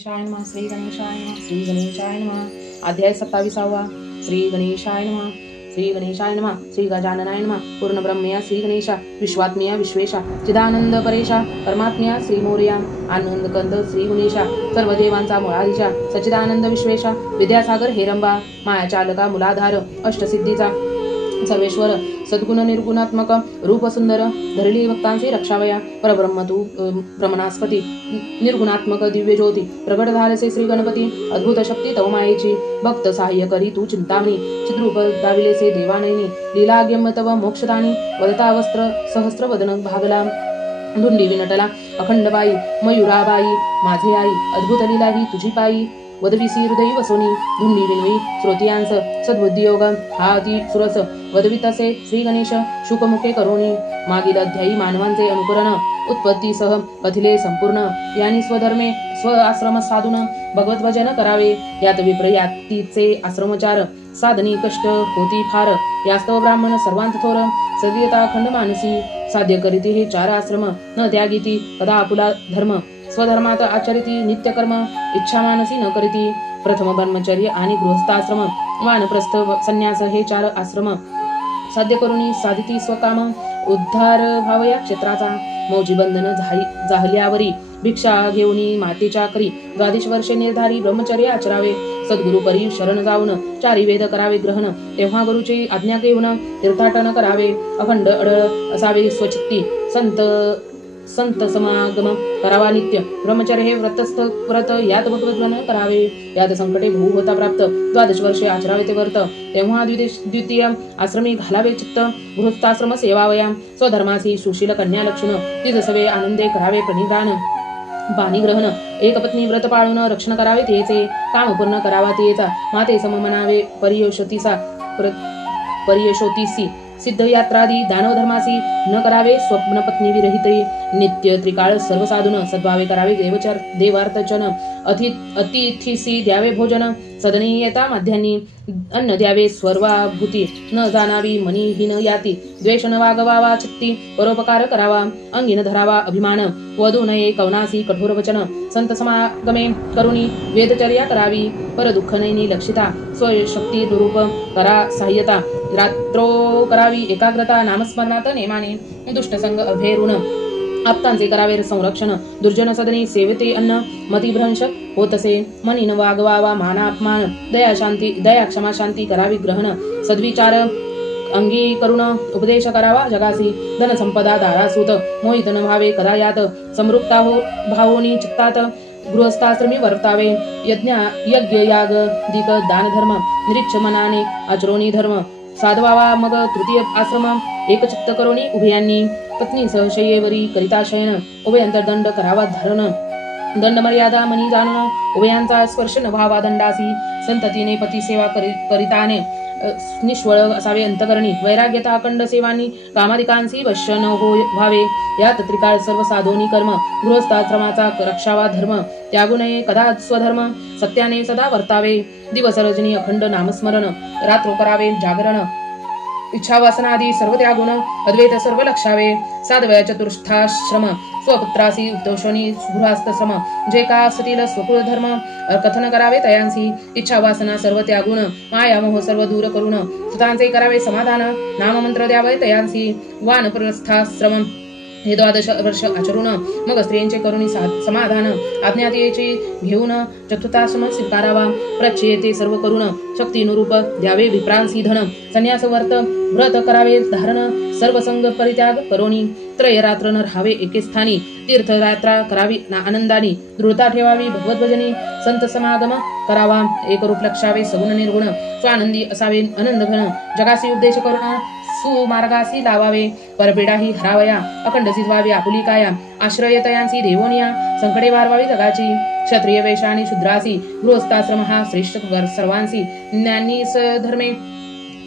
गणेशाय नमः. श्री गणेशाय नमः. श्री गणेशाय नमः. अध्याय 27. श्री गणेशाय नमः. श्री गणेशाय नमः. श्री गजाननाय नमः. पूर्ण ब्रह्मया श्री गणेशा, विश्वात्मया विश्वेशा, चिदानंद परेशा, परमात्म्या श्री मोरया, आनंद कंद श्री गुणेशा, सर्व देवांचा मुळाधीशा, सच्चिदानंद विश्वेशा, विद्यासागर हेरंबा, मायाचालका मुलाधार, अष्टसिद्धीचा सर्वेश्वर, सद्गुण निर्गुणात्मक, रूप सुंदर, धरली भक्तांची रक्षावया, परब्रह्म तू प्रमनास्पती, निर्गुणात्मक दिव्य ज्योती, प्रगट झालेसे श्री गणपती, अद्भुत शक्ती तव मायेची, भक्त सहाय्य करी तू चिंतामणी, चिद्रूप दाविलेसे देवानयनी, लीलाग्यम तव मोक्षदानी, वदता वस्त्र सहस्त्र वदन भागला, धुंडी विनटला अखंडबाई, मयुराबाई माझे आई, अद्भुत लीला ही तुझी पायी, वदविसी हृदयी वसोनी, धुंडी विनवी श्रोतियांस, सद्बुद्धियोग हा अति सुरस, वदवितसे श्री गणेश शुकमुखे करोनी, मागील अध्यायी मानवांचे अनुकरण, उत्पत्तीसह कथिले संपूर्ण, यांनी स्वधर्मे स्व आश्रम साधून भगवत भजन करावे, यात विप्र यातीचे आश्रमचार, साधनी कष्ट होती फार, यास्तव ब्राह्मण सर्वांत थोर, सदीयता अखंड मानसी, साध्य करीती हे चार आश्रम, न त्यागीती कदा आपुला धर्म, स्वधर्मात आचरिती नित्यकर्म, इच्छा मानसी न करीती, प्रथम ब्रह्मचर्य आणि गृहस्थाश्रम, वानप्रस्थ संन्यास हे चार आश्रम, साध्य करुणी साधिती स्वकाम, उद्धार व्हावया क्षेत्राचा, मौजी बंधन जाहल्यावरी, भिक्षा घेऊनी मातेच्या करी, द्वादश वर्षे निर्धारी ब्रह्मचर्य आचरावे, सद्गुरुपरी शरण जाऊन चारी वेद करावे ग्रहण, तेव्हा गुरुची आज्ञा घेऊन तीर्थाटन करावे, अखंड अड असावे स्वचित्ती, संत समागम करावा नित्य, ब्रह्मचर्य हे व्रतस्थ व्रत, यात भगवद्गण करावे, यात संकटे भू होता प्राप्त, द्वादश वर्षे आचरावे ते व्रत, तेव्हा द्वितीय आश्रमी घालावे चित्त, गृहस्थाश्रम सेवावया, स्वधर्मासी सुशील कन्या लक्षण, तिजसवे आनंदे करावे प्रणिधान, बाणी ग्रहण, एक पत्नी व्रत पाळून रक्षण करावे तेचे, काम पूर्ण करावा तेचा, माते सम मनावे परियशोतीसी, सिद्धयात्रादी दानव धर्मासी न करावे, स्वप्न पत्नी विरहित, नित्य त्रिकाळ सर्व साधून सद्भावे करावे, देवार्चन, अतिथीसी द्यावे भोजन, सदनी येता माध्यान्नी अन्न द्यावे, सर्वाभूती न जाणावी मनीहीन याती, द्वेष न वागवावा चित्ती, परोपकार करावा, अंगीन धरावा अभिमान, वधू नये कवनासी कठोर वचन, संत समागमे करुणी वेदचर्या करावी, पर दुःख नैनी लक्षिता, स्वशक्ती निरूप करा सहाय्यता, रात्रो करावी एकाग्रता, नामस्मरणात नेमाने, दुष्टसंग अभेरुण आप्तांचे करावे संरक्षण, दुर्जन सदनी सेवते अन्न, मतिभ्रंश होतसे, मनी न वागवावा मानापमान, दया क्षमा शांती करावी ग्रहण, सद्विचार अंगी करुण उपदेश करावा जगासी, धन संपदा दारासूत, मोहित न भावे कदा यात, समृक्ता हो भावोनी चित्तात, गृहस्थाश्रमी वर्तावे, यज्ञ याग दीप दान धर्म, निरीक्ष मनाने आचरोनी धर्म, साधवावा मग तृतीय आश्रम, एकचित्त करोनी उभयांनी, पत्नी सहशयेवरी करिता शयन, उभयंतर दंड करावा धारण, दंड मर्यादा मनी जाणून, उभयांचा स्पर्श न व्हावा दंडासी, संततीने पती सेवा करिताने निष्वळ असावे अंतकरणी, वैराग्यता अखंड सेवानी, कामादिकांसी वश्य न व्हावे, यात त्रिकाळ सर्व साधोनी कर्म, गृहस्थाश्रमाचा रक्षावा धर्म, त्यागू नये कदा स्वधर्म, सत्याने सदा वर्तावे, दिवस रजनी अखंड नामस्मरण, रात्रो करावे जागरण, इच्छा वासनादी सर्व त्यागुण, अद्वैत सर्व लक्षावे, साधवया चतुर्थाश्रम, स्वपुत्रासी उतोषणी गृहस्थश्रम, जे का असतील स्वकुळ धर्म कथन करावे तयांसी, इच्छा वासना सर्व त्यागुण, माया मोह सर्व दूर करून सुतांचे करावे समाधान, नाममंत्र द्यावे तयांसी, वानप्रस्थाश्रम हे 12 वर्ष आचरून, मग स्त्रियांचे करुणी समाधान, आज्ञातेची घेऊन चतुर्थाश्रम स्वीकारावा, प्रच्छेते सर्व करून शक्तीनुरूप द्यावे विप्रांसी धन, संन्यास व्रत करावे धारण, सर्व संग परित्याग करोनी, त्रय रात्र न राहावे एके स्थानी, तीर्थयात्रा करावी आनंदानी, दृढता ठेवावी भगवत भजनी, संत समागम करावा, एकरूप लक्षावे सगुण निर्गुण, स्वानंदी असावे आनंद घन, जगासी उपदेश करून सुमार्गासी लावावे, परपीडाही हरावया, अखंड सिद्धावी आपुली काया, आश्रय तयांसी देवोनिया, संकटे वारवावी जगाची, क्षत्रिय वेशानी शूद्रासी, गृहस्थाश्रम हा श्रेष्ठ सर्वांसी, ज्ञानी धर्मे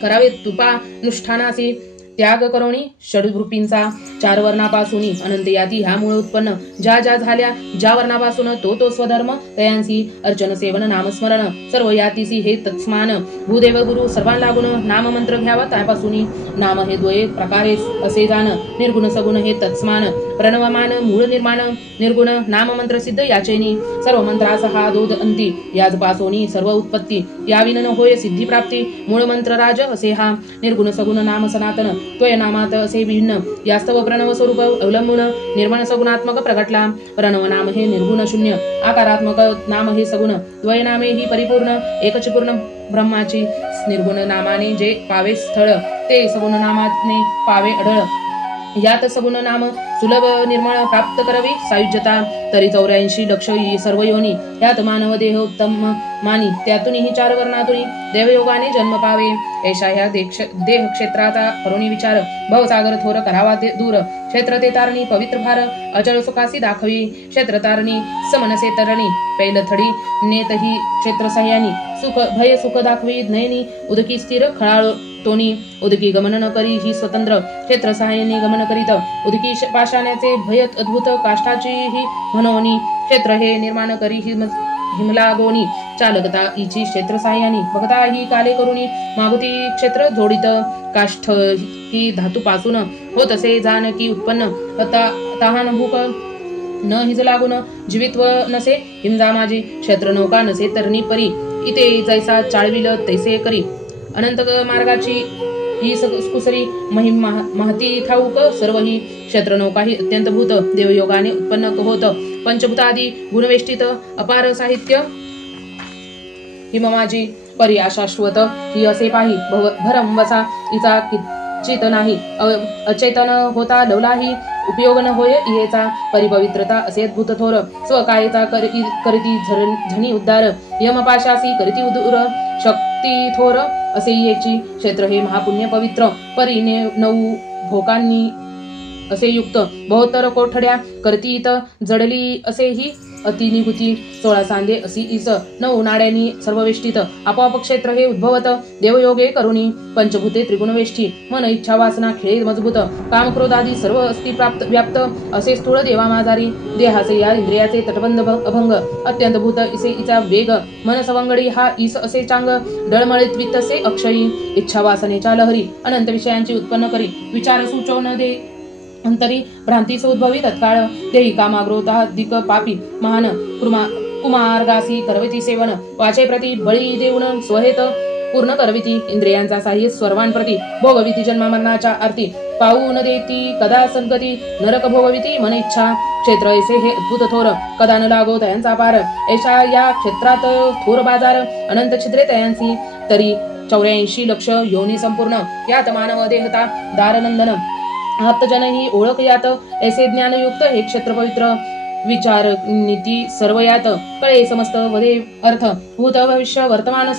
करावे तुपानुष्ठानासी, त्याग करोनी षडरूपींचा 4 वर्णापासून अनंत याती ह्यामुळे उत्पन्न ज्या ज्या झाल्या ज्या वर्णापासून तो स्वधर्म तयांसी अर्चन सेवन नामस्मरण सर्व यातीसी हे तत्समान भूदेव गुरु सर्वां लागून नाम मंत्र घ्यावा त्यापासून नाम हे द्वये प्रकारे असे जाण निर्गुण सगुण हे तत्समान प्रणवमान मूळ निर्माण निर्गुण नाम मंत्र सिद्ध याचेनी सर्व मंत्रास हा दोध अंती याच पासोनी सर्व उत्पत्ती या विनन होय सिद्धी प्राप्ती मूळ मंत्र राज असे हा निर्गुण सगुण नाम सनातन त्वय नामात असे भिन्न यास्तव प्रणव स्वरूप अवलंबून निर्माण सगुणात्मक प्रगटला प्रणव नाम हे निर्गुण शून्य आकारात्मक नाम हे सगुण द्वय नामे ही परिपूर्ण एकच पूर्ण ब्रह्माची निर्गुण नामाने जे पावे स्थळ ते सगुण नामाने पावे अढळ यात सगुण नाम सुलभ निर्मळ प्राप्त करावी सायुज्यता तरी 84 लक्ष सर्व योनी यात मानव देह उत्तम मानी त्यातूनही 4 वर्णातून देवयोगाने जन्म पावे ऐशा ह्या देह क्षेत्राचा करुणी विचार भवसागर थोर करावा दूर क्षेत्र ते तारणी पवित्र भार अचल सुखासी दाखवी क्षेत्र तारणी समनसे तरणी पैलथडी नेतही क्षेत्र सह्यानी सुख भय सुख दाखवी नयनी उदकी स्थिर खळाळ तोनी उदकी गमन न करी ही स्वतंत्र क्षेत्र सहाय्याने गमन करीत उदकी पाषाण्याचे भयत अद्भुत काष्ठाची ही म्हणोनी क्षेत्र हे निर्माण करी हिमलागोनी चालकता हिची क्षेत्र सहाय्यानी बघता ही काले करुणी मागुती क्षेत्र जोडित काष्ठ की धातू पासून होत असे जाण की उत्पन्न तहान भूक न हिज लागून जीवित्व नसे हिमजा माझी क्षेत्र नौका नसे तरणी परी इथे जैसा चाळविल तैसे करी अनंत मार्गाची ही कुसरी महिम महती ठाऊक सर्व ही क्षेत्र नौका ही अत्यंत भूत देवयोगाने उत्पन्न होत पंचभूतादी गुणवेष्टित अपार साहित्य हिममाजी परी शाश्वत ही असे पाही भरम वसा हिचा किंचित नाही अचेतन होता लवलाही उपयोग न होय इहेचा परिपवित्रता असे अद्भुत थोर स्वकायेचा करीती झणी उद्धार यमपाशासी करीती उदूर शक्ती थोर असे याची क्षेत्र हे महापुण्य पवित्र परीने 9 भोकांनी असे युक्त बहुतर कोठड्या करतीत जडली असे ही अतिनिभूती 16 सांदे असी इस 9 नाड्यांनी सर्ववेष्टित आपोआप क्षेत्र हे उद्भवत देवयोगे करुणी पंचभूते त्रिगुणवेष्टी मन इच्छा वासना खेळे मजबूत काम क्रोध आदी सर्व अस्ति प्राप्त व्याप्त असे स्थूळ देवा माजारी देहाचे या इंद्रियाचे तटबंध अभंग अत्यंत भूत इसे इचा वेग मन सवंगडी हा ईस असे चांग डळमळीत वित्त असे अक्षयी इच्छा वासनेच्या लहरी अनंत विषयांची उत्पन्न करी विचार सुचो न दे अंतरी भ्रांतीस उद्भवी तत्काळ देही कामाग्रोताधिक पापी महान कुमार्गासी करविती सेवन वाचे प्रती बळी देऊन स्वहेत पूर्ण करविती इंद्रियांचा साह्य सर्वांप्रती भोगविती जन्म मरणाच्या आरती पाहू न देती कदा संगती नरक भोगविती मन इच्छा क्षेत्र ऐसे हे अद्भुत थोर कदा न लागो तयांचा पार ऐशा या क्षेत्रात थोर बाजार अनंत छिद्रे तयांसी तरी 84 लक्ष योनी संपूर्ण यात मानव देहता दारनंदन आत्मजन ही ओळख यात ऐसे ज्ञानयुक्त हे क्षेत्र पवित्र विचार नीती सर्व यात कळे समस्त वदे अर्थ भूत भविष्य वर्तमान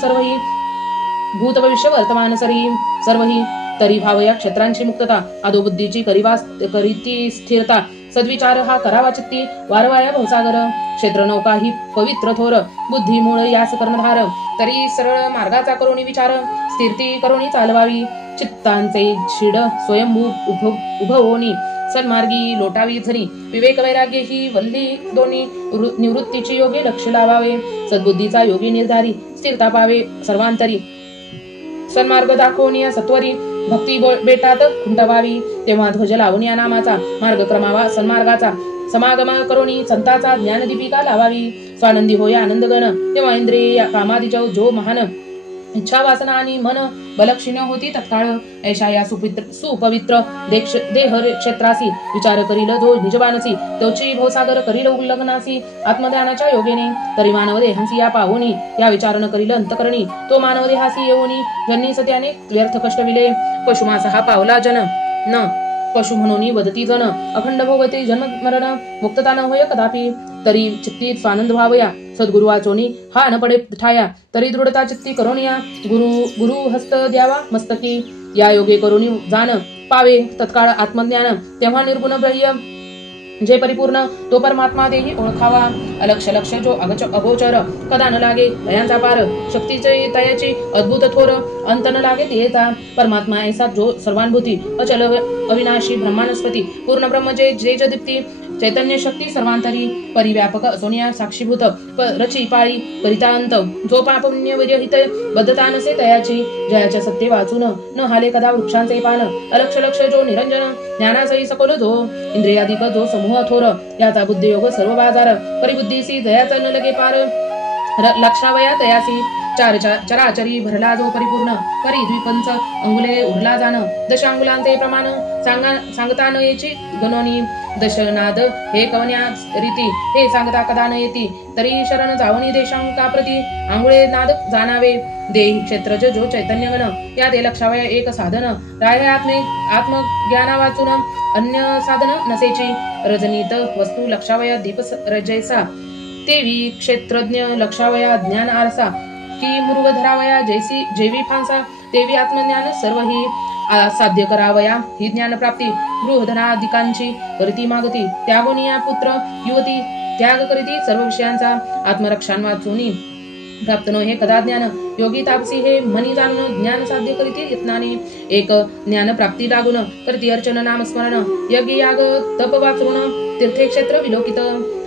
सर्वही तरी भाव या क्षेत्रांची मुक्तता अधोबुद्धीची करीती स्थिरता सद्विचार हा करावा चित्ती वारवाया भवसागर क्षेत्र नौका ही पवित्र थोर बुद्धी मूळ यास कर्णधार तरी सरळ मार्गाचा करुणी विचार स्थिरती करुणी चालवावी चित्तांचे शिड स्वयंभू उभवोनी सन्मार्गी लोटावी झरी विवेक वैराग्य ही वल्ली दोन्ही निवृत्तीची योगे लक्ष लावावे सद्बुद्धीचा योगी निर्धारी स्थिरता पावे सर्वांतरी सन्मार्ग दाखवून सत्वरी भक्ती बेटात खुंटवावी तेव्हा ध्वज लावून या नामाचा मार्ग क्रमावा सन्मार्गाचा समागम करुणी संताचा ज्ञानदीपिका लावावी स्वानंदी होय आनंदगण तेव्हा इंद्रिय कामादिजो जो महान इच्छा वासना आणि मन बलक्षीण होती तत्काळ ऐशा या सुपवित्र देह क्षेत्रासी विचार करील जो निजबानसी तोची भवसागर करील उल्लंघनासी आत्मध्यानाच्या योगेने तरी मानव देहांसी या पाहुनी या विचारण करील अंतकरणी तो मानव देहासी येऊनी जन्नी सत्याने व्यर्थ कष्ट विले पशुमास हा पावला जन न पशु म्हणून वदती जन अखंड भोगते जन्म मरण मुक्तता न होय कदापि तरी चित्ती स्वानंद भावया सद्गुरु वाचोनी हा न पडे ठाया तरी दृढता चित्ती करोनिया गुरु हस्त द्यावा मस्तकी या योगे करोनी जाण पावे तत्काळ आत्मज्ञान तेव्हा निर्गुण ब्रह्य जे परिपूर्ण तो परमात्मा देही ओळखावा. अलक्ष लक्ष जो अगोचर कदा न लागे भयांचा पार. शक्तीचे तयाची अद्भुत थोर अंत न लागे तेचा. परमात्मा ऐसा जो सर्वानुभूती अचल अविनाशी ब्रह्मानस्पती पूर्ण ब्रह्म जे दीप्ती चैतन्य शक्ती सर्वांतरी परिव्यापक असोनिया साक्षीभूत रची पाळी करितांत. जो पापुण्य विरहित बद्धता नसे तयाची. जयाच्या सत्ते वाचून न हाले कदा वृक्षांचे पान. अलक्ष लक्ष जो निरंजन ज्ञानासही सकोल जो इंद्रियाधिक जो समूह थोर. याचा बुद्धियोग सर्व बाजार परिबुद्धीसी जयाचा न लगे पार. लक्षावया तयासी चराचरी भरला जो परिपूर्ण. परी द्विपंच अंगुले उरला जाण. दशांगुलांचे प्रमाण सांगता न येची गणोनी. दशनाद हे कवन्या रीती हे सांगता कदा न येती. तरी शरण जावनी देशांका प्रती आंगुळे नाद जाणावे. देही क्षेत्रज जो चैतन्य गण या दे लक्षावया एक साधन. राय आत्मज्ञाना वाचून अन्य साधन नसेची. रजनीत वस्तू लक्षावया दीप रजैसा. तेवी क्षेत्रज्ञ लक्षावया ज्ञान आरसा. की मुरुग धरावया जैसी जेवी फांसा. तेवी आत्मज्ञान सर्व ही साध्य करावया. ही ज्ञानप्राप्ती गृहधनाधिकांची करीती मागती. त्यागोनिया पुत्र युवती त्याग करीती सर्व विषयांचा. आत्मरक्षण वाचूनी प्राप्त न हे कदा ज्ञान. योगी तापसी हे मनी जाणून ज्ञान साध्य करीती यत्नाने. एक ज्ञान प्राप्ती लागून करती अर्चन नामस्मरण. यज्ञ याग तप वाचून तीर्थक्षेत्र विलोकित.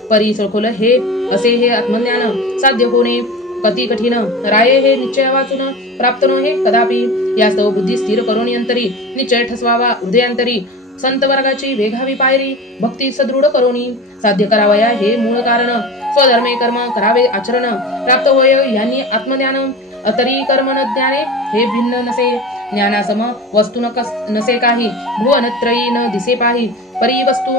परी सखोल हे असे हे आत्मज्ञान साध्य होणे कती कठीण. राये हे निश्चय वाचून प्राप्त न हे कदापि. यास्तव बुद्धी स्थिर करून अंतरी निश्चय ठसवावा हृदयांतरी. संत वर्गाची वेगावी पायरी भक्ती सदृढ करोनी. साध्य करावया हे मूळ कारण. स्वधर्मे कर्म करावे आचरण. प्राप्त होय यांनी आत्मज्ञान. अतरी कर्म न ज्ञाने हे भिन्न नसे. ज्ञानासम वस्तू नसे काही. भुवनत्रयी न दिसे पाही. परी वस्तू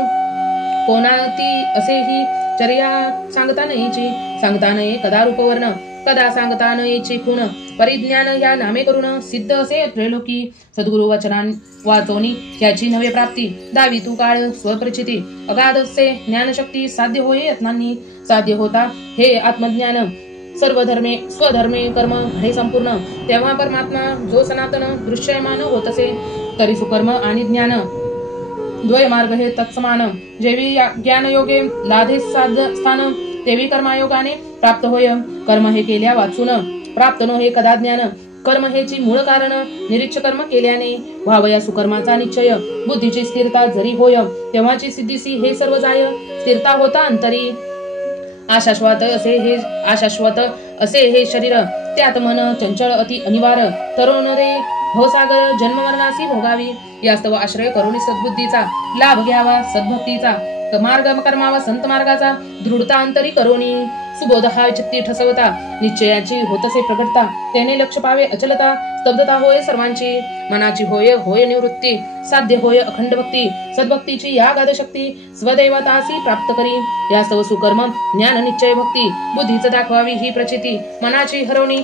कोणाती असे ही चर्या सांगता नयेची. सांगता नये कदा रूपवर्ण कदा सांगता नयेची खूण. परिज्ञान या नामे करून सिद्ध असे त्रैलोकी. सद्गुरु वचना वाचोनी याची नवे प्राप्ती. दावी तू काळ स्वप्रचिती. अगाध असे ज्ञानशक्ती साध्य होय यत्नांनी. साध्य होता हे आत्मज्ञान. सर्व धर्मे स्वधर्मे कर्म घडे संपूर्ण. तेव्हा परमात्मा जो सनातन दृश्यमान होत असे. तरी सुकर्म आणि ज्ञान द्वय मार्ग हे तत्समान. जेवी ज्ञानयोगे लाधे स्थान तेवी कर्मयोगाने प्राप्त होय. कर्म हे केल्या वाचून प्राप्त न हे कदा ज्ञान. कर्म हेची मूळ कारण. निरीक्ष कर्म केल्याने व्हावया सुकर्माचा निश्चय. बुद्धीची स्थिरता जरी होय तेव्हाची सिद्धीसी हे सर्व जाय. स्थिरता होता अंतरी. आशाश्वत असे हे शरीर. त्यात मन चंचल अति अनिवार्य. तरुण रे भवसागर जन्म मरणासी भोगावी. यास्तव आश्रय करुणी सद्बुद्धीचा लाभ घ्यावा. सद्भक्तीचा मार्ग कर्मावा संत मार्गाचा. दृढता अंतरी करोनी सुबोध हा चित्ती ठसवता. निश्चयाची होतसे प्रगटता. त्याने लक्ष पावे अचलता. स्तब्धता होय सर्वांची. मनाची होय निवृत्ती. साध्य होय अखंड भक्ती. सद्भक्तीची या गाध शक्ती स्वदैवतासी प्राप्त करी. यास्तव सुकर्म ज्ञान निश्चय भक्ती. बुद्धीच दाखवावी ही प्रचिती. मनाची हरवणी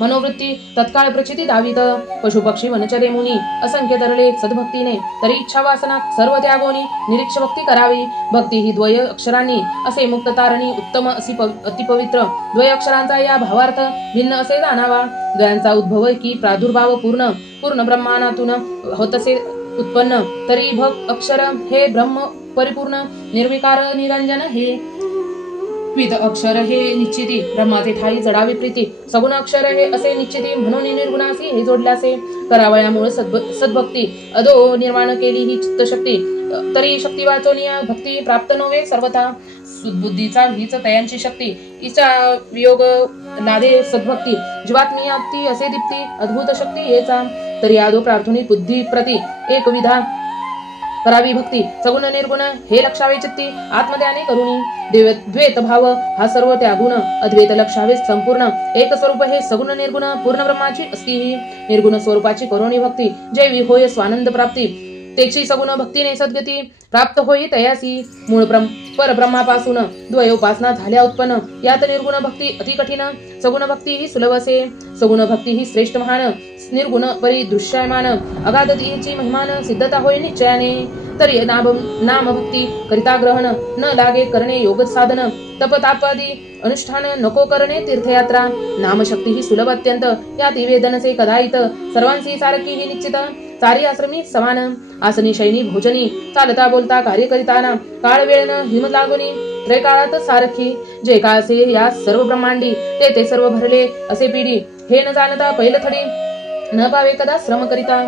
मनोवृत्ती तत्काळ प्रचिती दावित. पशुपक्षी वनचरे मुनी असंख्य तरले सद्भक्तीने. तरी इच्छा वासना सर्व त्यागोनी निरीक्ष भक्ती करावी. भक्ती ही द्वय अक्षरांनी असे मुक्त तारणी उत्तम अशी अतिपवित्र. द्वय अक्षरांचा या भावार्थ भिन्न असे जाणावा. द्वयांचा उद्भव की प्रादुर्भाव पूर्ण ब्रह्मांडातून होतसे उत्पन्न. तरी भग अक्षर हे ब्रह्म परिपूर्ण निर्विकार निरंजन हे. द्वित अक्षर हे निश्चिती ब्रह्माचे ठाई जडावी प्रीती. सगुण अक्षर हे असे निश्चिती म्हणून निर्गुणासी हे जोडल्यासे. करावयामुळे सद्भक्ती अधो निर्माण केली ही चित्तशक्ती. तरी शक्ती वाचोनिया भक्ती प्राप्त नव्हे सर्वथा. बुद्धीचा हीच तयांची शक्ती. इचा वियोग लादे सद्भक्ती. जीवात्मीयाती असे दीप्ती अद्भुत शक्ती हेचा. तरी आदो प्रार्थनिक बुद्धी प्रती एक विधा करावी भक्ती. सगुण निर्गुण हे लक्षावे चित्ती. आत्मध्याने करुणी द्वैत भाव हा सर्व त्यागुण. अद्वैत लक्षावे संपूर्ण. एक स्वरूप हे सगुण निर्गुण पूर्ण ब्रह्माची असती ही. निर्गुण स्वरूपाची करुणी भक्ती. जेवी होय स्वानंद प्राप्ती. तेची सगुण भक्तीने सद्गती प्राप्त होई तयासी. मूळ परब्रह्मापासून द्वय उपासना झाल्या उत्पन्न. यात निर्गुण भक्ती अति कठीण. सगुण भक्ती ही सुलभ असे. सगुण भक्ती ही श्रेष्ठ महान. निर्गुण परी दृश्यमान. अगाधतेची महिमान सिद्धता होय निश्चयाने. तरी नामभक्ती करिता ग्रहण न लागे करणे योग साधन. तपतापादी अनुष्ठान नको करणे तीर्थयात्रा. नामशक्ती ही सुलभ अत्यंत. यात वेदनसे कदायित सर्वांशी सारखी ही निश्चित. चारी आश्रमी समान आसनी शयनी भोजनी चालता बोलता कार्य करिताना काळ वेळ न हिम लागुनी त्रैकाळात सारखी जे काळ असे या सर्व ब्रह्मांडी ते सर्व भरले असे पिढी हे न जाणता पैलथडी न पावे कदा श्रम करिता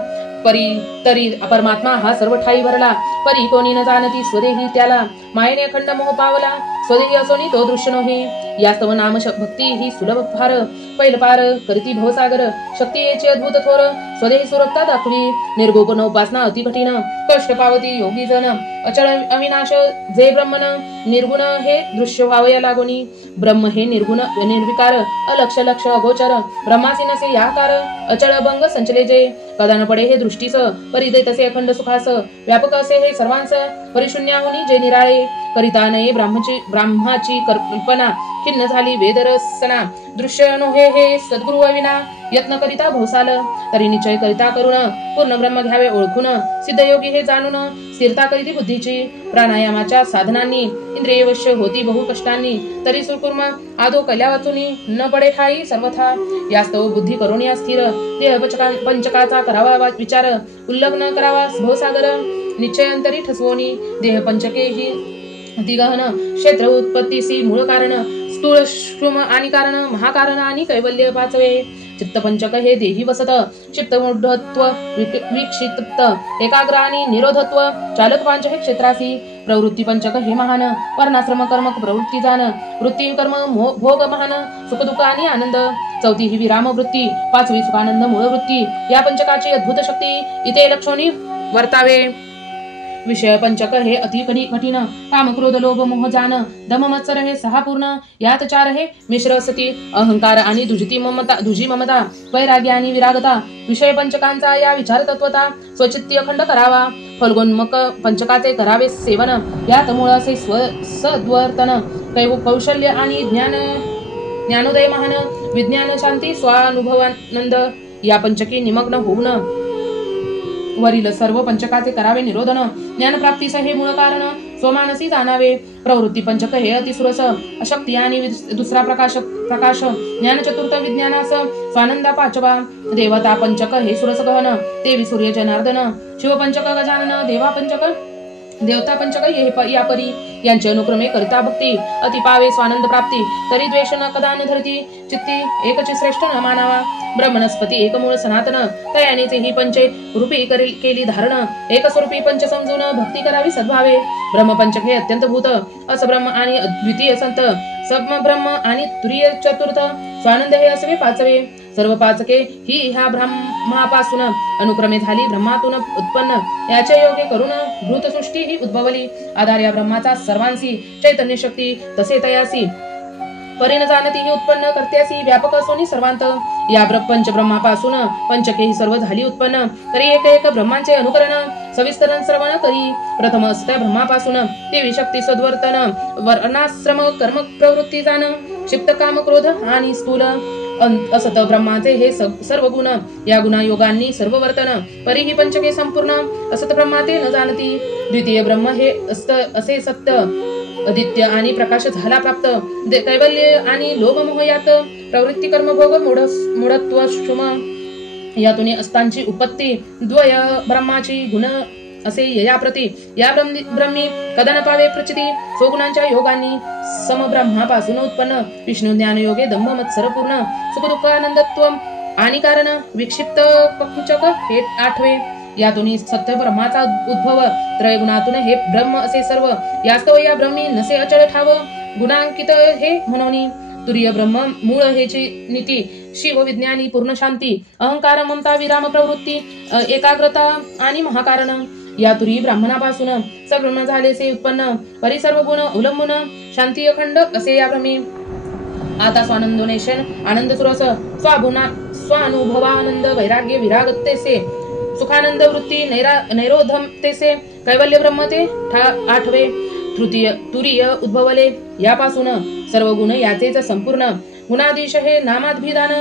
परी तरी परमात्मा हा सर्व ठाई भरला परी कोणी न जाणती स्वदेही त्याला मायेने अखंड मोह पावला स्वदेही असोनी तो दृश्य नोही यास्तव नाम भक्ती ही सुलभ फार पैल पार करती भवसागर शक्ती याची अद्भुत थोर स्वदेही सुरक्षा दाखवी निर्गोपन उपासना अति कठीण कष्ट पावती योगी जन अचळ अविनाश जे ब्रह्मन निर्गुण हे दृश्य व्हावया लागोनी ब्रह्म हे निर्गुण निर्विकार अलक्ष लक्ष अगोचर ब्रह्मासी नसे याकार अचळ भंग संचले जे कदा न पडे हे दृष्टीस परिदय तसे अखंड सुखास व्यापक असे हे सर्वांस परिशून्याहुनी जे निराळे करिता नये ब्राह्माची कल्पना खिन्न झाली वेदरसना दृश्य नोहे हे सद्गुरु विना यत्न करिता भोसाल तरी निश्चय करिता करून पूर्ण ब्रह्म घ्यावे ओळखून सिद्धयोगी हे जाणून स्थिरता करीती बुद्धीची प्राणायामाच्या साधनांनी इंद्रिय वश्य होती बहु कष्टांनी तरी सुकुर्म आदो कल्या वाचुनी न पडे ठाई सर्वथा यास्तव बुद्धी करून या स्थिर देह पंचकाचा करावा विचार उल्लग्न करावा भवसागर निश्चयांतरी ठसवोनी देह पंचके ही दिगहन क्षेत्र उत्पत्तीसी मूळ कारण स्थूल श्रुम आणि कारण महाकारण आणि कैवल्य पाचवे चित्त पंचक हे देही वसत चित्तमूढत्व विक्षिप्त एकाग्र आणि निरोधत्व चालक पांच हे क्षेत्रासी प्रवृत्ती पंचक हे महान वर्णाश्रम कर्म प्रवृत्ती जाण वृत्ती कर्म भोग महान सुख दुःख आणि आनंद चौथी ही विराम वृत्ती पाचवी सुखानंद मूळ वृत्ती या पंचकाची अद्भुत शक्ती इथे लक्षणी वर्तावे विषय पंचक हे अति कठीण काम क्रोध लोभ मोह जान दम मत्सर हे सहा पूर्ण यात चार हे मिश्र सती अहंकार आणि दुजी ममता वैराग्य आणि विरागता विषय पंचकांचा या विचार तत्वता स्वचित्ती अखंड करावा फलगोन्मक पंचकाचे करावे सेवन यात मूळ असे सद्वर्तन कौशल्य आणि ज्ञानोदय महान विज्ञान शांती स्वानुभवानंद या पंचकी निमग्न होऊन वरील सर्व पंचकाचे करावे निरोधन ज्ञानप्राप्तीस हे मूळ कारण स्वमानसी जाणावे प्रवृत्ती पंचक हे अतिसुरस अशक्ती आणि दुसरा प्रकाश ज्ञान चतुर्थ विज्ञानास स्वानंदा पाचवा देवता पंचक हे सुरस गहन देवी सूर्य जनार्दन शिवपंचक गजानन देवता पंचक हे या परी यांचे अनुक्रमे करिता भक्ती अति पावे स्वानंद प्राप्ती तरी द्वेष न कदा न धरती चित्ती एकची श्रेष्ठ न मानावा ब्रह्मनस्पती एकमूळ सनातन तयानेचे ही पंचे रूपी केली धारण एक स्वरूपी पंच समजून भक्ती करावी सद्भावे ब्रह्मपंचक हे अत्यंत भूत असब्रह्म आणि अद्वितीय संत ब्रह्म आणि तुरीय चतुर्थ स्वानंद हे असवे पाचवे सर्व पाचके ही ह्या ब्रह्मापासून अनुक्रमे झाली ब्रह्मातून उत्पन्न याचे योग्य करून भूतसृष्टी ही उद्भवली आधार या ब्रह्माचा सर्वांसी चैतन्य शक्ती तसे तयासी परीन जाणती ही उत्पन्न करत्यासी व्यापक असोनी सर्वांत या पंच ब्रह्मापासून पंचके ही सर्व झाली उत्पन्न तरी एक ब्रह्मांचे अनुकरण सविस्तरण श्रवण करी प्रथम असत्या ब्रह्मापासून देवी शक्ती सद्वर्तन वर्णाश्रम कर्म प्रवृत्ती जाण क्षिप्त काम क्रोध आणि स्थूल असत ब्रह्माचे हे सर्व गुण या गुणायोगांनी सर्व वर्तन परिही पंचके संपूर्ण असत ब्रह्माते न जाणती द्वितीय ब्रह्म हे असे सत्य आदित्य आणि प्रकाश झाला प्राप्त कैवल्य आणि लोभ मोह यात प्रवृत्ती कर्म भोग मूढत्व शुम यातून अस्तांची उपत्ती द्वय ब्रह्माची गुण असे ययाप्रती या ब्रह्मी कदा न पावे प्रचिती स्वगुणांच्या योगांनी समब्रह्मापासून उत्पन्न विष्णू ज्ञान योगे दंभ मत्सर पूर्ण सुख दुःख आनंदत्व आणि कारण विक्षिप्त पंचक हे आठवे यातून सत्य ब्रह्माचा उद्भव त्रयगुणातून हे ब्रह्म असे सर्व यास्तव या ब्रह्मी नसे अचळ ठाव गुणांकित हे म्हणून तुरीय ब्रह्म मूळ हेची नीती शिव विज्ञानी पूर्ण शांती अहंकार ममता विराम प्रवृत्ती एकाग्रता आणि महाकारण या तुरी ब्राह्मणापासून सब्रह्म झालेसे उत्पन्न परिसर्व गुण उलंबून शांती अखंड असे या ब्रह्मी आता स्वानंदोनेशन आनंद सुरस स्वानुभवानंद वैराग्य विरागतेसे सुखानंद वृत्ती नैरोधमतेसे कैवल्य ब्रह्म ते आठवे तुरीय उद्भवले यापासून सर्व गुण याचेच संपूर्ण गुणाधीश हे नामाद्भिदान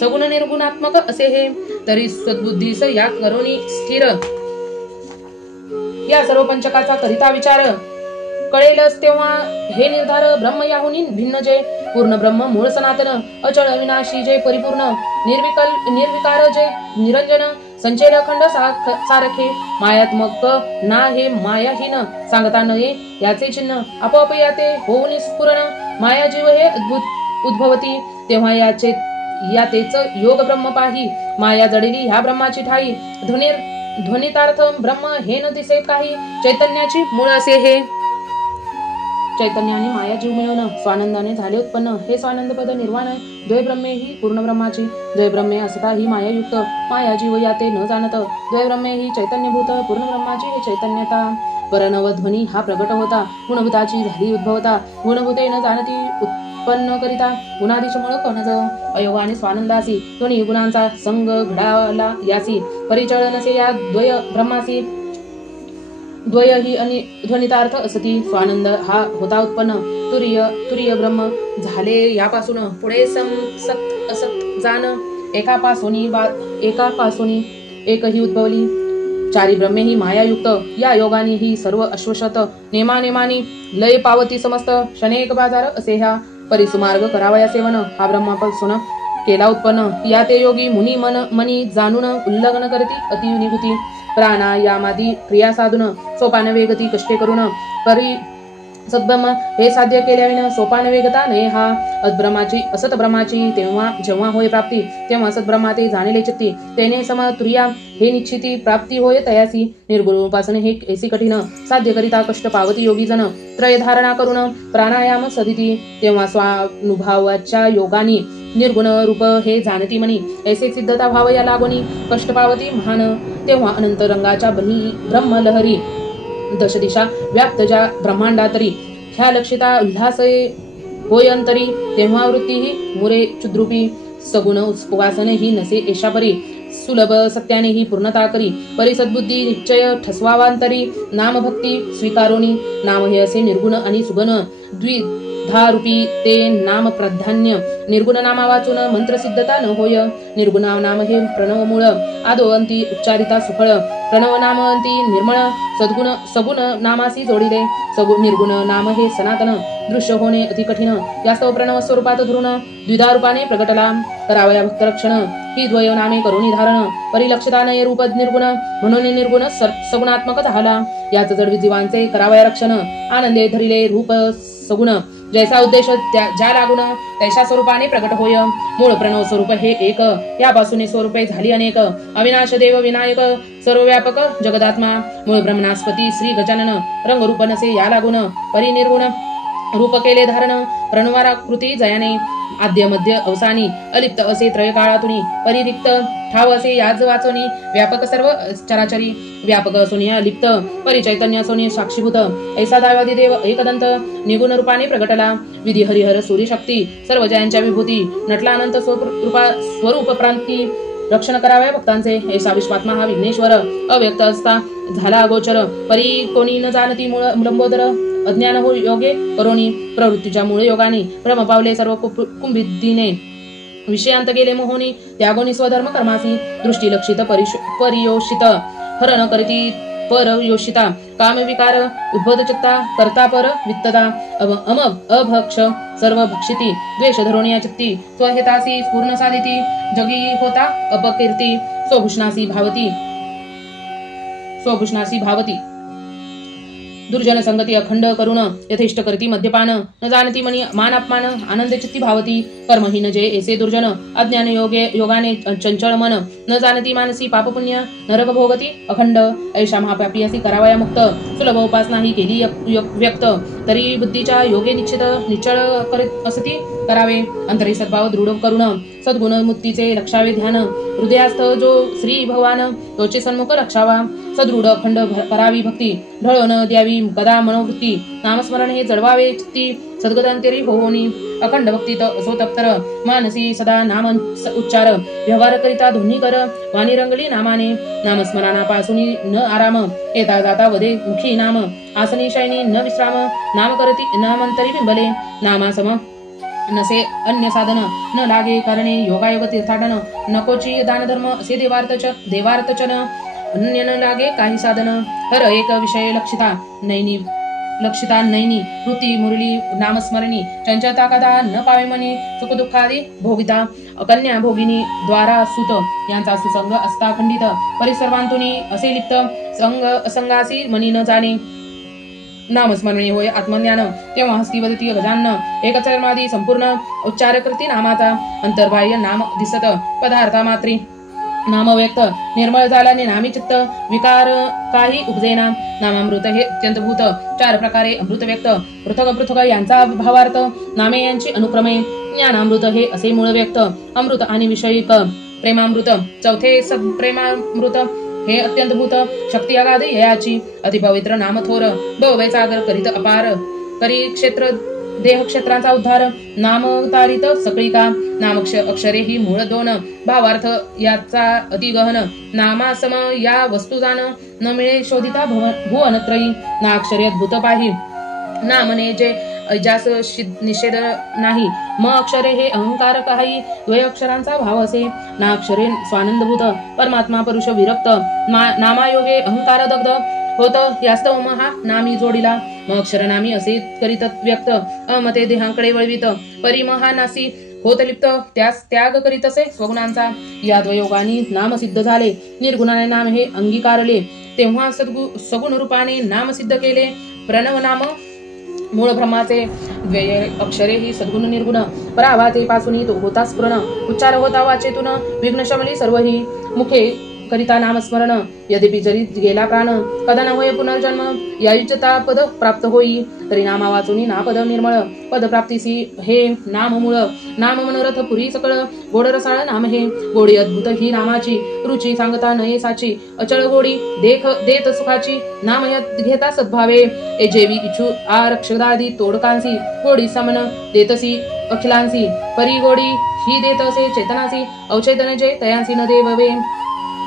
सगुण निर्गुणात्मक असे हे तरी सद्बुद्धीस या करोनी स्थिर या सर्व पंचकाचा करिता विचार कळेलच तेव्हा हे निर्धार ब्रह्म याहुनी भिन्न जे पूर्ण ब्रह्म मूळ सनातन अचळ अविनाशी जे परिपूर्ण निर्विकार जे निरंजन संचेल अखंड सारखे मायात्मक ना हे मायाहीन सांगता नये याचे चिन्ह आपोआप याते होऊन स्फुरण माया जीव हे अद्भुत उद्भवती तेव्हा यातेच योग ब्रह्म पाही माया जडिली ह्या ब्रह्माची ठाई ध्वनितार्थ ब्रह्म हे न दिसे काही चैतन्याची मूळ असे हे चैतन्याने माया जीव मिळवणं स्वानंदाने झाले उत्पन्न हे स्वानंद पद निर्वाण आहे द्वय ब्रह्मे ही पूर्ण ब्रह्माची द्वय ब्रह्मे असता ही मायायुक्त माया जीव याते न जाणत द्वय ब्रह्मे ही चैतन्यभूत पूर्ण ब्रह्माची हे चैतन्यता परनव ध्वनी हा प्रगट होता गुणभूताची झाली उद्भवता गुणभूते न जाणती उत्पन्न करिता गुणाधीश मूळ कणज अयोगाने स्वानंदासी ध्वनी गुणांचा संग घडाला यासी परिचळ नसे या द्वय ब्रह्मासी द्वय ही आणि ध्वनितार्थ असती स्वानंद हा होता उत्पन्न तुरीय ब्रह्म झाले यापासून पुढे सत असत जाण एकापासून एकही उद्भवली चारी ब्रह्मे ही मायायुक्त या योगाने ही सर्व अश्वशत नेमानेमानी लय पावती समस्त शनेक बाजार असे ह्या परिसुमार्ग करावया सेवन हा ब्रह्मापासून केला उत्पन्न या ते योगी मुनी मनी जाणून उल्लंघन करती अतिनिभूती प्राणायामादी क्रिया साधून सोपान वेगती कष्टे करून परी सद्ब्रह्म हे साध्य केल्याविन सोपान वेगता नये हा अद्ब्रह्माची असत ब्रह्माची तेव्हा जेव्हा होय प्राप्ती तेव्हा सद्ब्रह्मा ते जाणिले चित्ती तेने समतुर्या हे निश्चिती प्राप्ती होय तयासी निर्गुण उपासने हे ऐसी कठीण साध्य करिता कष्ट पावती योगी जन त्रय धारणा करून प्राणायाम सदिती तेव्हा स्वानुभवाच्या योगानी निर्गुण रूप हे जाणती मनी ऐसे सिद्धता भाव या लागोनी कष्ट पावती महान तेव्हा अनंत रंगाच्या ब्रह्मलहरी दश दिशा व्याप्त ज्या ब्रह्मांडातरी ह्या लक्षिता उल्हासये होय अंतरी तेव्हा वृत्ती ही मुरे चुद्रुपी सगुण उपवासन ही नसे एशापरी सुलभ सत्याने ही पूर्णता करी परिसद्बुद्धी निश्चय ठसवावांतरी नाम भक्ती स्वीकारोनी नाम हे असे निर्गुण आणि सुगण द्विधारूपी ते नाम प्राधान्य निर्गुण नामा वाचून मंत्र सिद्धता न होय निर्गुण नाम हे प्रणव मूळ आदो अंती उच्चारिता सुफळ प्रणव नाम अंती निर्मळ सगुण नामासी जोडिले निर्गुण नाम हे सनातन दृश्य होणे अति कठीण यास्तव प्रणव स्वरूपात धरून द्विधा रूपाने प्रगटला करावया भक्तरक्षण ही द्वय नामे करुणी धारण परिलक्षितानय रूप निर्गुण म्हणून निर्गुण सगुणात्मक झाला याच जड जीवांचे करावया रक्षण आनंदे धरिले रूप सगुण जैसा उद्देश ज्या लागून तैशा स्वरूपाने प्रकट होय मूळ प्रणव स्वरूप हे एक यापासून स्वरूपे झाली अनेक अविनाश देव विनायक सर्वव्यापक जगदात्मा मूळ ब्रह्मणास्पती श्री गजानन रंगरूप नसे या लागून परिनिर्गुण रूप केले धारण प्रणवाराकृती जयाने आद्य मध्य अवसानी अलिप्त असे त्रय काळातुनी परिरिक्त ठाव असे याज वाचोनी व्यापक सर्व चराचरी व्यापक असोनी अलिप्त परिचैतन्य असोनी साक्षीभूत ऐसा दावादी देव एकदंत निगुण रूपाने प्रगटला विधी हरिहर सूर्य शक्ती सर्व जयांच्या विभूती नटला अनंत स्वरूप प्रांती रक्षण करावे भक्तांचे ऐसा विश्वात्मा हा विघ्नेश्वर अव्यक्त असता झाला अगोचर परी कोणी न जाणती लंबोदर अज्ञान हो योगे करोनी प्रवृत्तीच्या मूळ योगाने भ्रम पावले सर्व कुंभिदीने विषयांत गेले मोहोनी त्यागोनी स्वधर्म कर्मासी दृष्टी लक्षित परियोषित हरण करीती परयोषिता काम विकार उद्भद चित्ता करता पर वित्तता अभक्ष सर्व भक्षिती द्वेष धरोनिया चित्ती स्वहितासी पूर्ण साधिती जगी होता अपकीर्ती स्वभूषणासी भावती दुर्जन संगती अखंड करुण यथेष्ट करती मद्यपान न जाणती मनी मान अपमान आनंद चित्ती भावती कर्महीन जे ऐसे दुर्जन अज्ञान योगाने चंचल मन न जाणती मानसी पाप पुण्य नरक भोगती अखंड ऐशा महापापी असी करावया मुक्त सुलभ उपासना ही केली व्यक्त तरी बुद्धीच्या योगे निश्चळ करीत असती करावे अंतरी सद्भाव दृढ करुण सद्गुण मुक्तीचे लक्षावे ध्यान हृदयास्थ जो श्री भगवान तोचे सन्मुख लक्षावा सदृढ अखंड करावी भक्ती ढळण द्यावी कदा मनोवृत्ती नामस्मरण हे जडवावे चित्ती सद्गतांतरी होनी अखंड भक्तीत असो तप्तर मानसी सदा नाम उच्चार व्यवहार करिता दोन्ही कर वाणी रंगली नामाने नामस्मरणापासून न आराम येता जाता वदे मुखी नाम आसनी शयनी न विश्राम नाम करती नामांतरी बिंबले नामासम नसे अन्य साधन न लागे करणे योगायोग तीर्थाटन नकोची दानधर्म असे देवार्थचन अन्य न लागे काही साधन हर एक विषय लक्षिता लक्षिता नैनी वृत्ती मुरली नामस्मरणी चंचलता कदा न पावे मनी सुखदुःखादी भोगिता कन्या भोगिनी द्वारा सुत यांचा सुसंग असता खंडित परिसर्वांतुनी असे लिप्त संग असंगासी मनी न जाणे नामस्मरणी होय आत्मज्ञान तेव्हा हस्ती वदती गजानन एकचर्मादी संपूर्ण उच्चार करती नामाचा अंतर्बाह्य नाम दिसत पदार्था मात्री नाम व्यक्त निर्मळ झाल्याने नामी चित्त विकार काही उपजेना नामामृत हे अत्यंत भूत चार प्रकारे अमृत व्यक्त पृथक पृथक यांचा भावार्थ नामे यांची अनुक्रमे ज्ञानामृत हे असे मूळ व्यक्त अमृत आणि विषयिक प्रेमामृत चौथे सप्रेमामृत हे अत्यंत भूत शक्ती अगाध याची अतिपवित्र नाम थोर भवभय सागर करीत अपार करी क्षेत्र देह क्षेत्रांचा उद्धार नाम तारित सकळी का नाम अक्षरे ही मूळ दोन भावार्थ याचा अतिगहन नामासम या वस्तू जाण न मिळे शोधिता भुवनत्रयी ना अक्षरे अद्भुत पाही नामने जे अजास निषेध नाही म अक्षरे हे अहंकार काही द्वय अक्षरांचा भाव असे ना अक्षरे स्वानंदभूत परमात्मा परुष विरक्त नामायोगे अहंकार दग्ध होत यास्तव महा नामी जोडीला म अक्षर नामी असे करीत व्यक्त अमते देहांकडे वळवित परिमहानासी होत लिप्त त्यास त्याग करीत असे स्वगुणांचा या द्वयोगानी नाम सिद्ध झाले निर्गुणाने नाम हे अंगीकारले तेव्हा सगुण रूपाने नाम सिद्ध केले प्रणव नाम मूळ ब्रह्माचे द्वय अक्षरे ही सद्गुण निर्गुण परावाते पासून तो होता स्फुरण उच्चार होता वाचेतून विघ्न शमली सर्व ही मुखे करिता नामस्मरण यद्यपि जरी गेला प्राण कदा न होय पुनर्जन्म यायुजता पद प्राप्त होई तरी नामा वाचुनी ना पद निर्मळ पद प्राप्तीसी हे नाम मूळ नाम मनोरथ पुरी सकळ गोड रसाळ नाम हे गोडी अद्भुत ही नामाची रुची सांगता नये साची अचळ गोडी देत सुखाची नाम घेता सद्भावे ए जेवी इच्छु आरक्षदादी तोडकांसी गोडी समन देतसी अखिलांसी परी गोडी ही देत असे चेतनासी अवचेतन जे तयांसी न देववे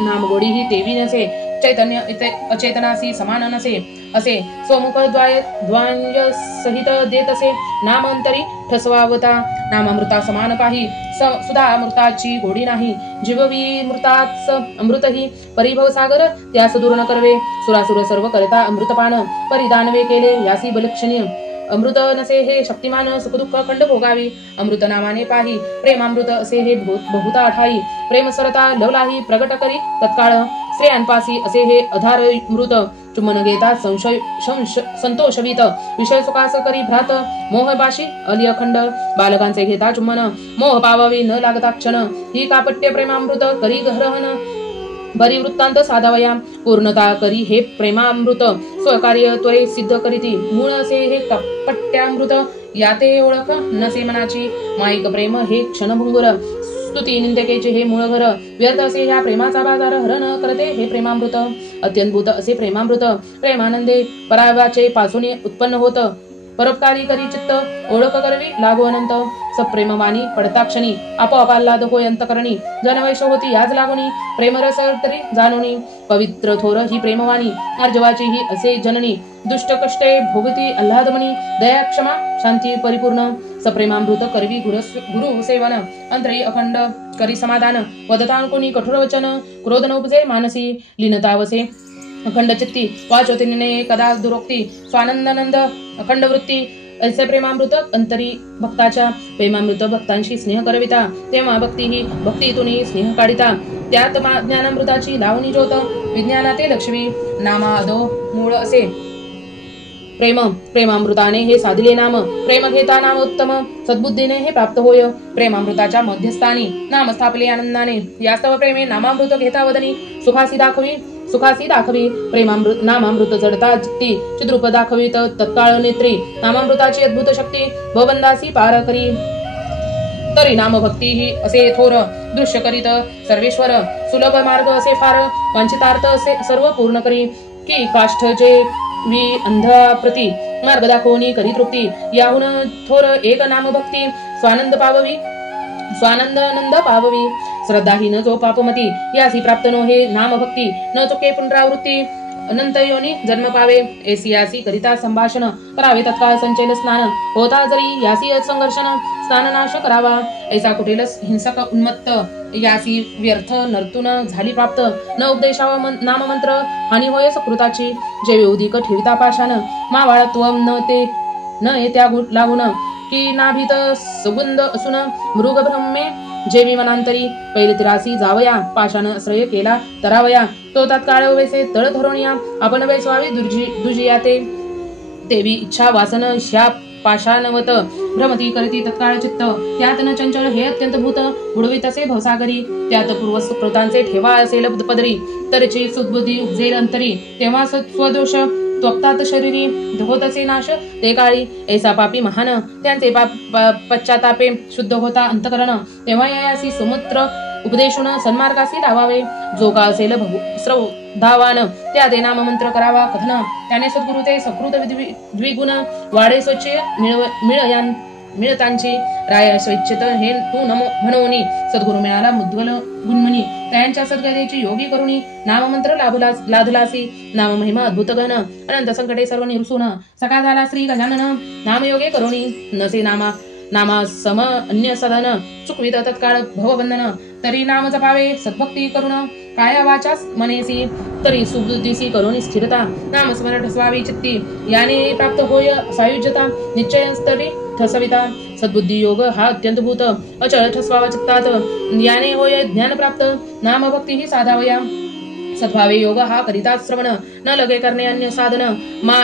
नाम गोडी ही देवी नसे चैतन्य अचेतनासी समान नसे असे स्वमुख द्वाय सहित देत असे नामांतरी ठसवावता नामामृता समान पाही सुधा अमृताची गोडी नाही जीववी मृताच अमृत ही परिभव सागर त्यास दूर न करवे सुरासुर सर्व करता अमृतपान परिदानवे केले यासी बलक्षणीय अमृत नसे हे शक्तिमान सुखदुःख खंड भोगावी अमृत नामाने पाही प्रेमामृत असे हे बहुता ठाई प्रेम सरता लवलाही प्रगट करी तत्काळ स्त्रियांपासी असे हे अधार मृत चुंबन घेता संतोषवित विषय सुखास करी भ्रात मोहबाशी अलियखंड बालकांचे घेता चुंबन मोह पावावी न लागता क्षण ही कापट्य प्रेमामृत करी ग्रहण बरी वृत्तांत साधावया पूर्णता करी हे प्रेमामृत स्वकार्य त्वरे सिद्ध करीती मूळ असे हे कपट्यामृत याते ओळख नसे मनाची माईक प्रेम हे क्षणभंगुर स्तुती निंदकेचे हे मूळ घर व्यर्थ असे ह्या प्रेमाचा बाजार हरण करते हे प्रेमामृत अत्यंतभूत असे प्रेमामृत प्रेमानंदे परावाचे पासून उत्पन्न होत परोपकारी करी चित्त ओळख करवी लागू अनंत सप्रेमवाणी पडताक्षणी आपोआप आल्हाद होय अंतकरणी जनवैश होती याच लागुनी प्रेमरस तरी जाणुनी पवित्र थोर ही प्रेमवाणी अर्जवाची ही असे जननी दुष्ट कष्टे भोगती आल्हादमणी दया क्षमा शांती परिपूर्ण सप्रेमामृत करवी गुरु सेवन अंतरी अखंड करी समाधान वदतांकुनी कठोर वचन क्रोध न उपजे मानसी लीनतावसे अखंड चित्ती वाचोतिने कदा दुरोक्ती स्वानंदानंद अखंड वृत्ती असे प्रेमामृत अंतरी भक्ताच्या प्रेमामृत भक्तांशी स्नेह करविता तेव्हा भक्ती ही भक्तीतून स्नेह काढिता त्यात ज्ञानामृताची लावणी ज्योत विज्ञानाते लक्ष्मी नामादो मूळ असे प्रेमामृताने हे साधिले नाम प्रेम घेता नाम उत्तम सद्बुद्धीने हे प्राप्त होय प्रेमामृताच्या मध्यस्थानी नाम स्थापले आनंदाने यास्तव प्रेमे नामामृत घेता वदनी सुखासी दाखवी प्रेमामृत नामामृत जडता जित्ती चिद्रूप दाखवित तत्काळ नेत्री नामामृताची अद्भुत शक्ती भवबंदासी पार करी तरी नाम भक्ती ही असे थोर दृश्य करीत सर्वेश्वर सुलभ मार्ग असे फार वंचितार्थ असे सर्व पूर्ण करी की काष्ठ जे वि अंधाप्रती मार्ग दाखवणी करी तृप्ती याहून थोर एक नाम भक्ती स्वानंद पाववी श्रद्धाहीन जो पापमती यासी प्राप्त नो हे नाम भक्ती न चुके पुनरावृत्ती अनंत योनी जन्म पावे ऐसी यासी करिता संभाषण करावे तत्काळ संचैल स्नान होता जरी यासी संघर्षण स्नाननाश करावा ऐसा कुटील हिंसक उन्मत्त यासी व्यर्थ नर्तून झाली प्राप्त न उपदेशावा नाम मंत्र हानी होय सकृताची जे उदिक ठेविता पाषाण मावाळत्व न येत्या लागून की नाभित सुगंध असून मृग ब्रह्मे जेवी मनांतरी पहिले तिरासी जावया पाषाण आश्रय केला तरावया तो तत्काळ वैसे तळ धरोनिया आपण वैसवावी दुजिया तेवी इच्छा वासन ह्या पाषाणवत भ्रमती करती तत्काळ चित्त त्यात न चंचल हे अत्यंत भूत बुडवीत असे भवसागरी त्यात पूर्वस्कृतांचे ठेवा असेल पदरी तरची सुदबुद्धी उपजेल अंतरी तेव्हा स्वदोष त्वक्तात शरीरी होत असे नाश ते काळी ऐसा पापी महान त्यांचे पश्चातापे शुद्ध होता अंतकरण तेव्हा यासी सुमुत्र उपदेशून सन्मार्गासी लावावे जो का असेल श्रद्धावान त्या ते नाम मंत्र करावा कथन त्याने सद्गुरु ते सकृत द्विगुण वाढे स्वच्छ मिळतांची राय स्वच्छत हे तू नमो म्हणोनी सद्गुरु मिळाला मुद्वल गुणमणी त्यांच्या सद्गतीची योगी करुणी नाममंत्र लाधलासी नाम महिमा अद्भुत गण अनंत संकटे सर्व निरसून सका झाला श्री गजानन नामयोगे करुणी नसे नामा सम अन्य सदन चुकवित तत्काळ भवबंधन तरी नाम जपावे सद्भक्ती करुण काया वाचा मनेसी तरी सुबुद्धीसी करुणी स्थिरता नाम स्मरण ठसवावी चित्ती याने प्राप्त होय सायुज्यता निश्चय तरी ठसविता सद्बुद्धी योग हा अत्यंत भूत अचळ ठसवावा चित्तात याने होय ज्ञान प्राप्त नाम भक्ती ही साधावया सद्भावे योग हा करिता श्रवण न लगे करणे अन्य साधन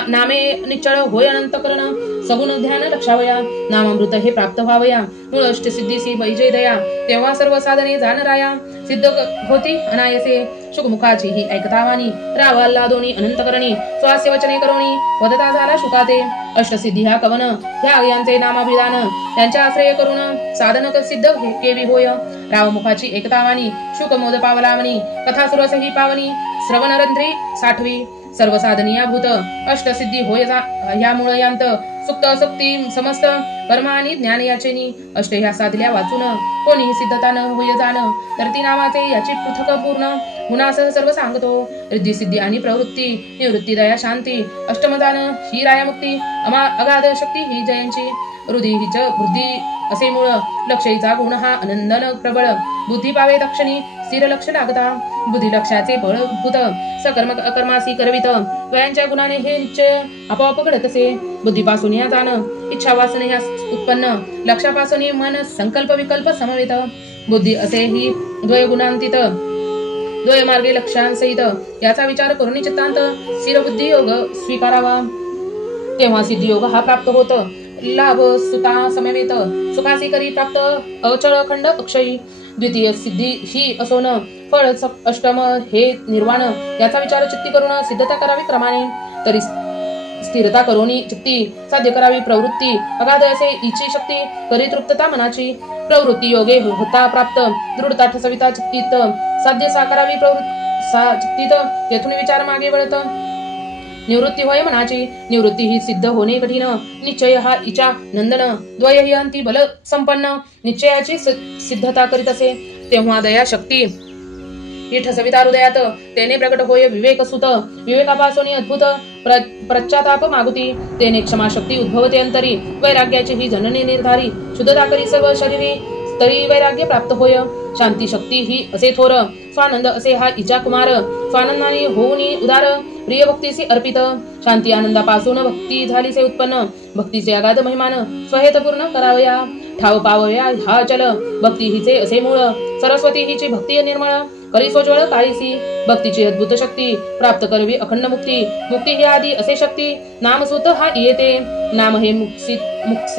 नामे निश्चळ होय अनंतकरण सगुण ध्यान लक्षावया नामामृत हे प्राप्त व्हावया मूळ अष्ट सिद्धीसी बैजय दया तेव्हा सर्व साधने जाणराया सिद्ध होती अनायसे शुकमुखाची ही ऐकतावानी रावाला दोन्ही अनंतकरणी स्वास्य वचने करोणी वदता झाला शुकाते अष्टसिद्धी ह्या कवन ह्या यांचे नामाभिधान त्यांच्या आश्रय करून साधन सिद्ध केवी होय रावमुखाची एकतावानी शुकमोद पावलावनी कथा सुरसही पावनी श्रवणरंध्री साठवी सर्व साधनीया भूत अष्टसिद्धी होय ह्यामुळे यांत सुक्त सुक्ती समस्त कर्म आणि ज्ञान याचेनी अष्ट ह्या साधल्या वाचून कोणी सिद्धता न होय जाण तर ती नावाचे याची पृथक पूर्ण गुणासह सर्व सांगतो रिद्धी सिद्धी आणि प्रवृत्ती निवृत्ती दया शांती अष्टमदान ही रायामुक्ती अगाध शक्ती ही जयांची हृदी हिच वृद्धी असे मूळ लक्षईचा गुण हा आनंदन प्रबळ बुद्धी पावे दक्षिणी स्थिर लक्ष लागता बुद्धी लक्षाचे बळ भूत सकर्म अकर्मासी करवित त्वयांच्या गुणाने हे निश्चय आपोआप घडत असे बुद्धीपासून या जाण इच्छा वासन ह्या उत्पन्न लक्षापासून मन संकल्प विकल्प समवेत बुद्धी असे ही द्वय गुणांतित द्वय मार्गे लक्षांसहित याचा विचार करून चित्तांत स्थिर बुद्धी योग स्वीकारावा तेव्हा सिद्धी योग हा प्राप्त होत लाभ सुता समवेत सुखासी करी प्राप्त अचळ अखंड अक्षयी द्वितीय सिद्धी ही असोन फळ अष्टम हे निर्वाण याचा विचार चित्ती करून सिद्धता करावी क्रमाने तरी स्थिरता करोनी चित्ती साध्य करावी प्रवृत्ती अगाध असे इच्छी शक्ती करी तृप्तता मनाची प्रवृत्ती योगे होता प्राप्त दृढता ठसविता चित्तीत साध्य साकारावी चित्तीत येथून विचार मागे वळत निवृत्ती होय मनाची निवृत्ती ही सिद्ध होणे कठीण निश्चय हा इचा नंदन द्वय ही अंती बल संपन्न निश्चयाची सिद्धता करीत असे तेव्हा दया शक्ती ही ठसविता हृदयात तेने प्रकट होय विवेक सुत विवेकापासून अद्भुत पश्चाताप मागुती तेने क्षमा शक्ती उद्भवते अंतरी वैराग्याची ही जननी निर्धारी शुद्धता करी सर्व शरीरी तरी वैराग्य प्राप्त होय शांती शक्ती ही असे थोर स्वानंद असे हा इचा कुमार स्वानंदाने होऊनी उदार प्रिय भक्तीसी अर्पित शांती आनंदापासून भक्ती झालीसे उत्पन्न भक्तीचे अगाध महिमान स्वहेतपूर्ण करावया ठाव पावया हा चल भक्ती हिचे असे मूळ सरस्वती हिची भक्ती निर्मळ करी सोज्वळ काळीसी भक्तीची अद्भुत शक्ती प्राप्त करवी अखंड मुक्ती मुक्ती ही आदी असे शक्ती नामसूत हा येते नाम हे मुक्तीस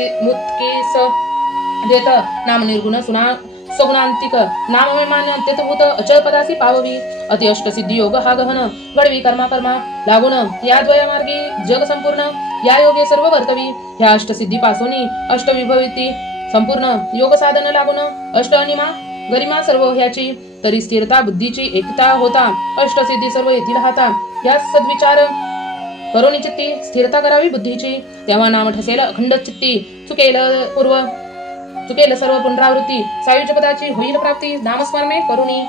देत नाम निर्गुण सुना सगुणांतिक नाम महिमान अत्यंतभूत अचल पदासी पाववी अति अष्ट सिद्धी योग हा गहन घडवी कर्मा लागून या द्वया मार्गी जग संपूर्ण या योगे सर्व वर्तवी ह्या अष्ट सिद्धी पासून अष्टविभविती संपूर्ण योग साधन लागून अष्ट अनिमा गरिमा सर्व ह्याची तरी स्थिरता बुद्धीची एकता होता अष्टसिद्धी सर्व येथील हाता या सद्विचार करोनी चित्ती स्थिरता करावी बुद्धीची तेव्हा नाम ठसेल अखंड चित्ती चुकेल सर्व पुनरावृत्ती सायुज्य पदाची होईल प्राप्ती नामस्मरणे करुणी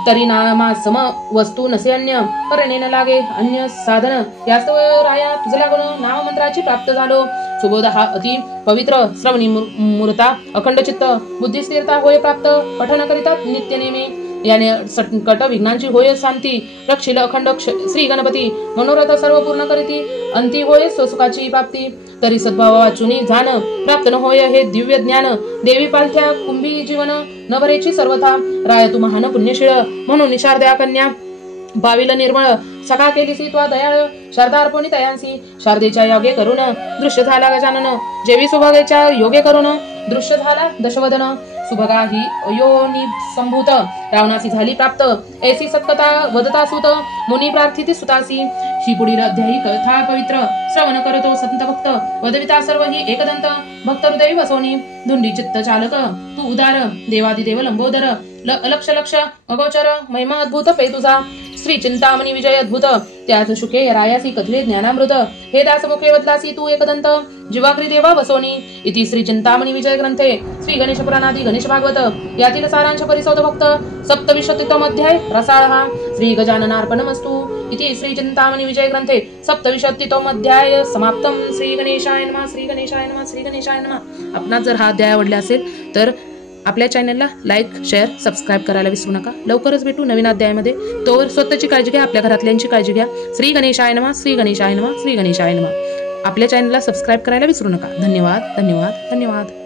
तरी नामा सम वस्तू नसे अन्य करणे न लागे अन्य साधन यास्तव राया तुझ लागून नाम मंत्राची प्राप्त झालो सुबोध हा अति पवित्र श्रवणी मूर्ता अखंड चित्त बुद्धी स्थिरता होय प्राप्त पठन करिता नित्य नेमे याने संकट विघ्नांची होय शांती रक्षिल अखंड श्री गणपती मनोरथ सर्व पूर्ण करीती अंती होय सुखाची प्राप्ती तरी सद्भाव वाचुनी जाण प्राप्त न होय हे दिव्य ज्ञान देवी पालथ्या कुंभी जीवन न भरेची सर्वथा राय तू महान पुण्यशीळ म्हणून शारद्या कन्या बाविल निर्मळ सखा केलीसी त्वा दयाळ शारदार्पणी तयांसी शारदेच्या योगे करून दृश्य झाला गजानन जेवी सुभगेच्या योगे करून दृश्य झाला दशवदन सुभगा ही अयोनी संभूत रावणासी झाली प्राप्त ऐसी सत्कथा वदता सुत मुनी प्रार्थिती सुतासी ही पुढील अध्यायी कथा पवित्र श्रवण करतो संत भक्त वदविता सर्व ही एकदंत भक्त हृदय वसोनी धुंडी चित्त चालक तू उदार देवादिदेव लंबोदर लक्ष लक्ष अगोचर महिमा अद्भुत पे तुझा श्री चिंतामणी विजय अद्भुत त्याच शुके रायासी कथले ज्ञानामृत हे दास मुखे वदलासी तू एकदंत जीवाग्री देवा वसोनी इति श्री चिंतामणी विजय ग्रंथे श्री गणेश पुराणादि गणेश भागवत यातील सारांश परिसौध भक्त सप्तविंशतितम अध्याय रसाळ श्री गजाननार्पणमस्तु इति श्री चिंतामणी विजय ग्रंथे सप्तविंशतितम अध्याय समाप्तम श्री गणेशाय नमः श्री गणेशाय नमः श्री गणेशाय नमः आपणास जर हा अध्याय आवडला असेल तर आपल्या चॅनलला लाईक शेअर सबस्क्राईब करायला विसरू नका लवकरच भेटू नवीन अध्यायामध्ये तोवर स्वतःची काळजी घ्या आपल्या घरातल्यांची काळजी घ्या श्री गणेशाय नमः श्री गणेशाय नमः श्री गणेशाय नमः आपल्या चॅनलला सबस्क्राईब करायला विसरू नका धन्यवाद धन्यवाद धन्यवाद